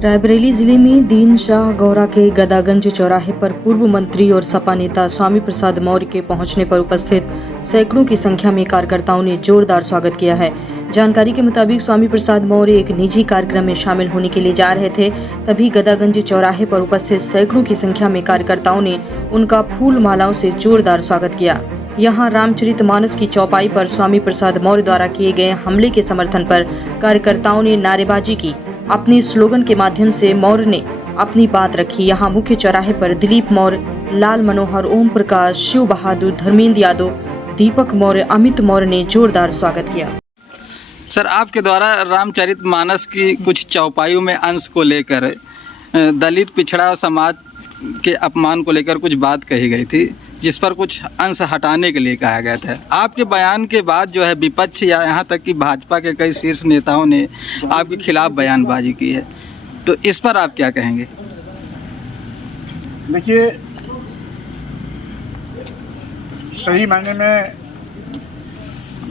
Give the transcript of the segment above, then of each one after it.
रायबरेली जिले में दीन शाह गौरा के गदागंज चौराहे पर पूर्व मंत्री और सपा नेता स्वामी प्रसाद मौर्य के पहुंचने पर उपस्थित सैकड़ों की संख्या में कार्यकर्ताओं ने जोरदार स्वागत किया है। जानकारी के मुताबिक स्वामी प्रसाद मौर्य एक निजी कार्यक्रम में शामिल होने के लिए जा रहे थे, तभी गदागंज चौराहे पर उपस्थित सैकड़ों की संख्या में कार्यकर्ताओं ने उनका फूल मालाओं से जोरदार स्वागत किया। यहाँ रामचरितमानस की चौपाई पर स्वामी प्रसाद मौर्य द्वारा किए गए हमले के समर्थन पर कार्यकर्ताओं ने नारेबाजी की। अपनी स्लोगन के माध्यम से मौर्य ने अपनी बात रखी। यहाँ मुख्य चौराहे पर दिलीप मौर्य, लाल मनोहर, ओम प्रकाश, शिव बहादुर, धर्मेंद्र यादव, दीपक मौर्य, अमित मौर्य ने जोरदार स्वागत किया। सर, आपके द्वारा रामचरितमानस की कुछ चौपाइयों में अंश को लेकर दलित पिछड़ा समाज के अपमान को लेकर कुछ बात कही गई थी, जिस पर कुछ अंश हटाने के लिए कहा गया था। आपके बयान के बाद जो है विपक्ष या यहाँ तक कि भाजपा के कई शीर्ष नेताओं ने आपके खिलाफ बयानबाजी की है, तो इस पर आप क्या कहेंगे? देखिए, सही मायने में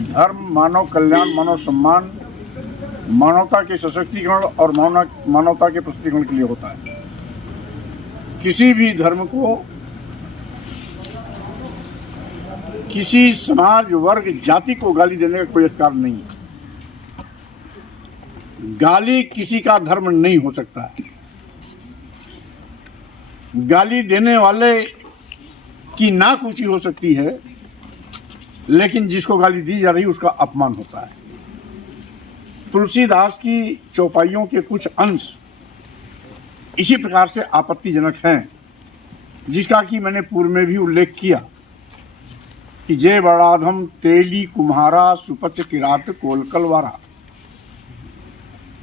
धर्म, मानव कल्याण, मानव सम्मान, मानवता के सशक्तिकरण और मानवता के प्रस्तुतिकरण के लिए होता है। किसी भी धर्म को, किसी समाज, वर्ग, जाति को गाली देने का कोई अधिकार नहीं है। गाली किसी का धर्म नहीं हो सकता है। गाली देने वाले की नाक ऊंची हो सकती है, लेकिन जिसको गाली दी जा रही है उसका अपमान होता है। तुलसीदास की चौपाइयों के कुछ अंश इसी प्रकार से आपत्तिजनक हैं, जिसका कि मैंने पूर्व में भी उल्लेख किया कि जय बड़ाधम तेली कुम्हारा सुपच किरात कोलकलवारा,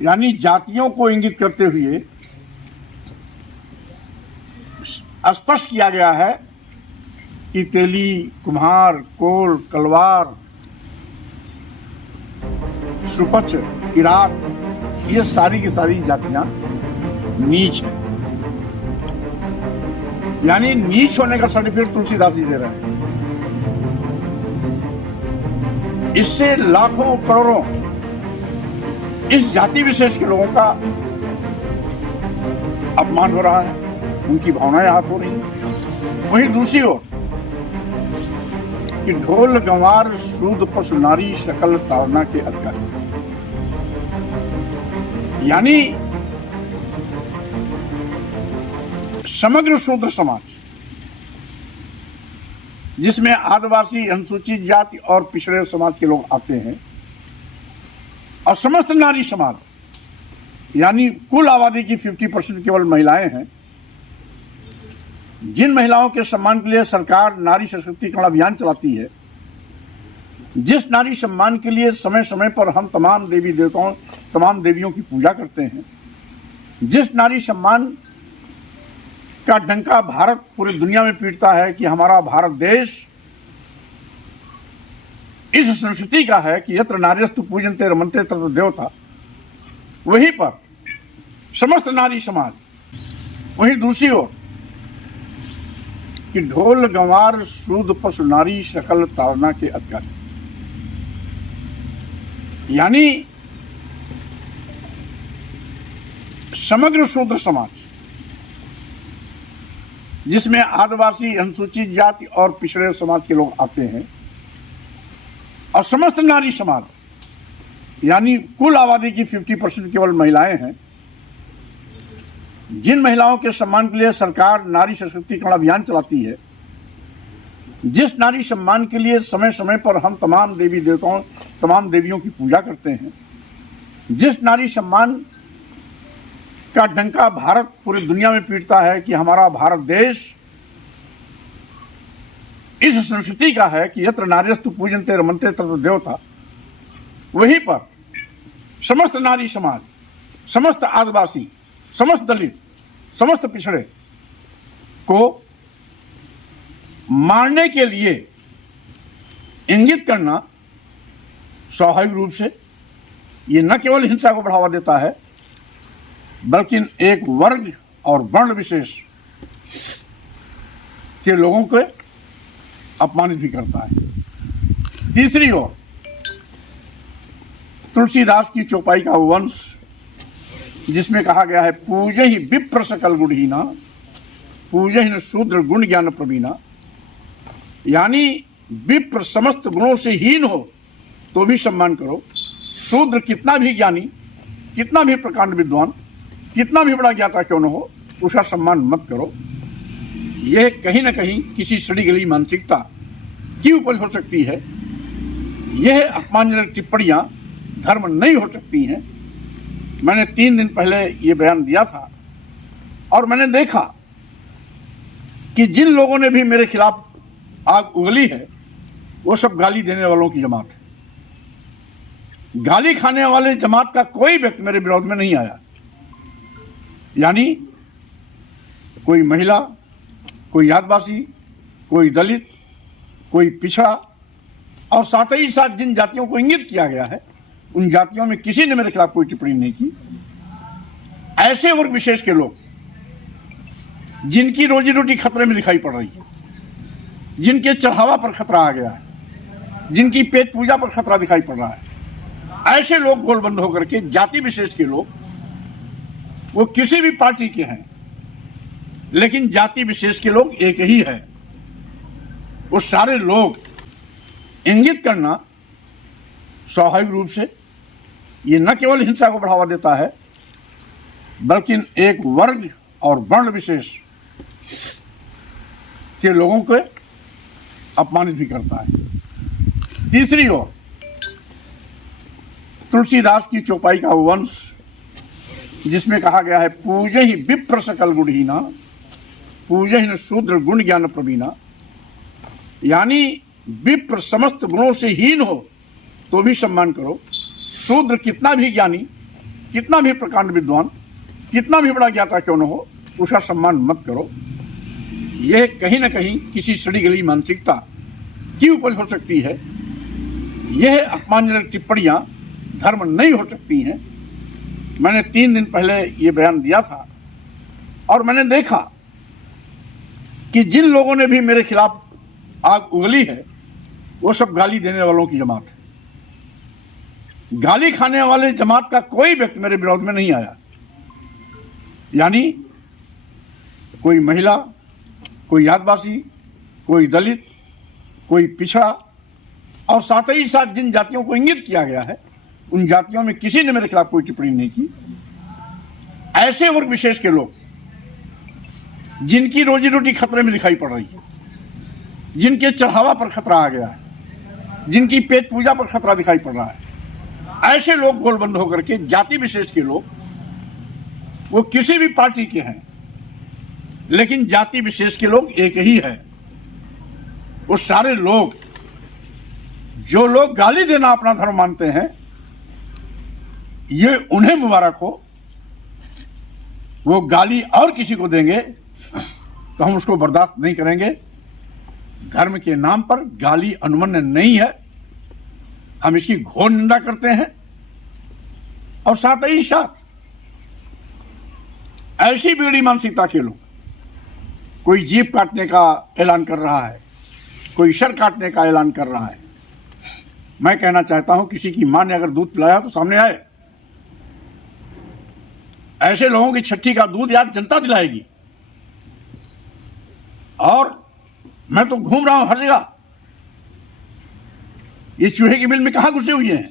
यानी जातियों को इंगित करते हुए स्पष्ट किया गया है कि तेली, कुम्हार, कोल, कलवार, सुपच, किरात, ये सारी की सारी जातियां नीच है। यानी नीच होने का सर्टिफिकेट तुलसीदास जी दे रहे हैं। इससे लाखों करोड़ों इस जाति विशेष के लोगों का अपमान हो रहा है, उनकी भावनाएं आहत हो रही हैं। वहीं दूसरी ओर कि ढोल गंवार शूद्र पशु नारी शकल ताड़ना के अधिकारी, यानी समग्र शूद्र समाज, जिसमें आदिवासी, अनुसूचित जाति और पिछड़े समाज के लोग आते हैं, और समस्त नारी समाज, यानी कुल आबादी की 50% केवल महिलाएं हैं, जिन महिलाओं के सम्मान के लिए सरकार नारी सशक्तिकरण अभियान चलाती है, जिस नारी सम्मान के लिए समय समय पर हम तमाम देवी देवताओं, तमाम देवियों की पूजा करते हैं, जिस नारी सम्मान का डंका भारत पूरी दुनिया में पीटता है कि हमारा भारत देश इस संस्कृति का है कि यत्र नार्यस्तु पूजन्ते रमन्ते तत्र देवता, वहीं पर समस्त नारी समाज, वहीं दूसरी ओर कि ढोल गंवार शूद्र पशु नारी शकल ताड़ना के अधिकारी, यानी समग्र शूद्र समाज, जिसमें आदिवासी, अनुसूचित जाति और पिछड़े समाज के लोग आते हैं, और समस्त नारी समाज, यानी कुल आबादी की 50% केवल महिलाएं हैं, जिन महिलाओं के सम्मान के लिए सरकार नारी सशक्तिकरण अभियान चलाती है, जिस नारी सम्मान के लिए समय समय पर हम तमाम देवी देवताओं, तमाम देवियों की पूजा करते हैं, जिस नारी सम्मान का डंका भारत पूरी दुनिया में पीटता है कि हमारा भारत देश इस संस्कृति का है कि यत्र नार्यस्तु पूजन्ते रमन्ते तत्र देवता, वहीं पर समस्त नारी समाज, समस्त आदिवासी, समस्त दलित, समस्त पिछड़े को मारने के लिए इंगित करना स्वाभाविक रूप से ये न केवल हिंसा को बढ़ावा देता है, बल्कि एक वर्ग और वर्ण विशेष के लोगों को अपमानित भी करता है। तीसरी ओर तुलसीदास की चौपाई का वंश जिसमें कहा गया है पूजे ही विप्र सकल गुणहीना पूजे ही शूद्र गुण ज्ञान प्रवीणा, यानी विप्र समस्त गुणों से हीन हो तो भी सम्मान करो, शूद्र कितना भी ज्ञानी, कितना भी प्रकांड विद्वान, कितना भी बड़ा ज्ञाता क्यों न हो, उसका सम्मान मत करो। यह कहीं न कहीं किसी सड़ी गली मानसिकता की उपज हो सकती है। यह अपमानजनक टिप्पणियां धर्म नहीं हो सकती हैं। मैंने 3 दिन पहले ये बयान दिया था और मैंने देखा कि जिन लोगों ने भी मेरे खिलाफ आग उगली है वो सब गाली देने वालों की जमात है। गाली खाने वाले जमात का कोई व्यक्ति मेरे विरोध में नहीं आया, यानी कोई महिला, कोई आदिवासी, कोई दलित, कोई पिछड़ा और साथ ही साथ जिन जातियों को इंगित किया गया है उन जातियों में किसी ने मेरे खिलाफ कोई टिप्पणी नहीं की। ऐसे वर्ग विशेष के लोग जिनकी रोजी रोटी खतरे में दिखाई पड़ रही है, जिनके चढ़ावा पर खतरा आ गया है, जिनकी पेट पूजा पर खतरा दिखाई पड़ रहा है, ऐसे लोग गोलबंद होकर के जाति विशेष के लोग, वो किसी भी पार्टी के हैं लेकिन जाति विशेष के लोग एक ही है, वो सारे लोग इंगित करना स्वाभाविक रूप से ये न केवल हिंसा को बढ़ावा देता है बल्कि एक वर्ग और वर्ण विशेष के लोगों को अपमानित भी करता है। तीसरी ओर तुलसीदास की चौपाई का वंश जिसमें कहा गया है पूजे ही विप्र सकल गुणहीना पूजे ही शूद्र गुण ज्ञान प्रवीणा, यानी विप्र समस्त गुणों से हीन हो तो भी सम्मान करो, शूद्र कितना भी ज्ञानी, कितना भी प्रकांड विद्वान, कितना भी बड़ा ज्ञाता क्यों न हो, उसका सम्मान मत करो। यह कहीं न कहीं किसी सड़ी गली मानसिकता की उपज हो सकती है। यह अपमानजनक टिप्पणियां धर्म नहीं हो सकती हैं। मैंने 3 दिन पहले ये बयान दिया था और मैंने देखा कि जिन लोगों ने भी मेरे खिलाफ आग उगली है वो सब गाली देने वालों की जमात है। गाली खाने वाले जमात का कोई व्यक्ति मेरे विरोध में नहीं आया, यानी कोई महिला, कोई आदिवासी, कोई दलित, कोई पिछड़ा और साथ ही साथ जिन जातियों को इंगित किया गया है उन जातियों में किसी ने मेरे खिलाफ कोई टिप्पणी नहीं की। ऐसे वर्ग विशेष के लोग जिनकी रोजी रोटी खतरे में दिखाई पड़ रही है, जिनके चढ़ावा पर खतरा आ गया है, जिनकी पेट पूजा पर खतरा दिखाई पड़ रहा है, ऐसे लोग गोलबंद होकर के जाति विशेष के लोग, वो किसी भी पार्टी के हैं लेकिन जाति विशेष के लोग एक ही है, वो सारे लोग जो लोग गाली देना अपना धर्म मानते हैं ये उन्हें मुबारक हो। वो गाली और किसी को देंगे तो हम उसको बर्दाश्त नहीं करेंगे। धर्म के नाम पर गाली अनुमन्य नहीं है, हम इसकी घोर निंदा करते हैं। और साथ ही साथ ऐसी बिगड़ी मानसिकता के लोग, कोई जीभ काटने का ऐलान कर रहा है, कोई सर काटने का ऐलान कर रहा है। मैं कहना चाहता हूं किसी की मां ने अगर दूध पिलाया तो सामने आए। ऐसे लोगों की छठी का दूध आज जनता दिलाएगी। और मैं तो घूम रहा हूं हर जगह, ये चूहे की बिल में कहां घुसे हुए हैं।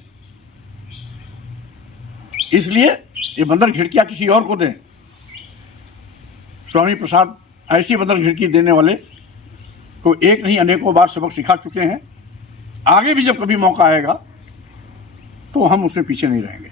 इसलिए ये बंदर खिड़कियां किसी और को दें। स्वामी प्रसाद ऐसी बंदर खिड़की देने वाले को एक नहीं अनेकों बार सबक सिखा चुके हैं। आगे भी जब कभी मौका आएगा तो हम उससे पीछे नहीं रहेंगे।